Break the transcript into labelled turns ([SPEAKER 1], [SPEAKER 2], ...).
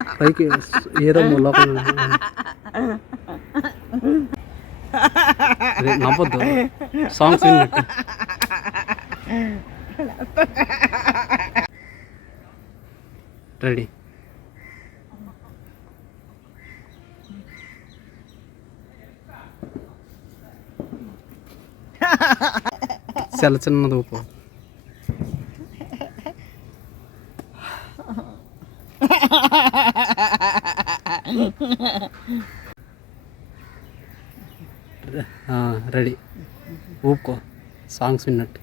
[SPEAKER 1] పైకి ఏదో లోపల నవ్వద్దు. సాంగ్స్ విన్నట్టు రెడీ చాలా చిన్నది ఊపు రెడీ ఊపుకో సాంగ్స్ విన్నట్టు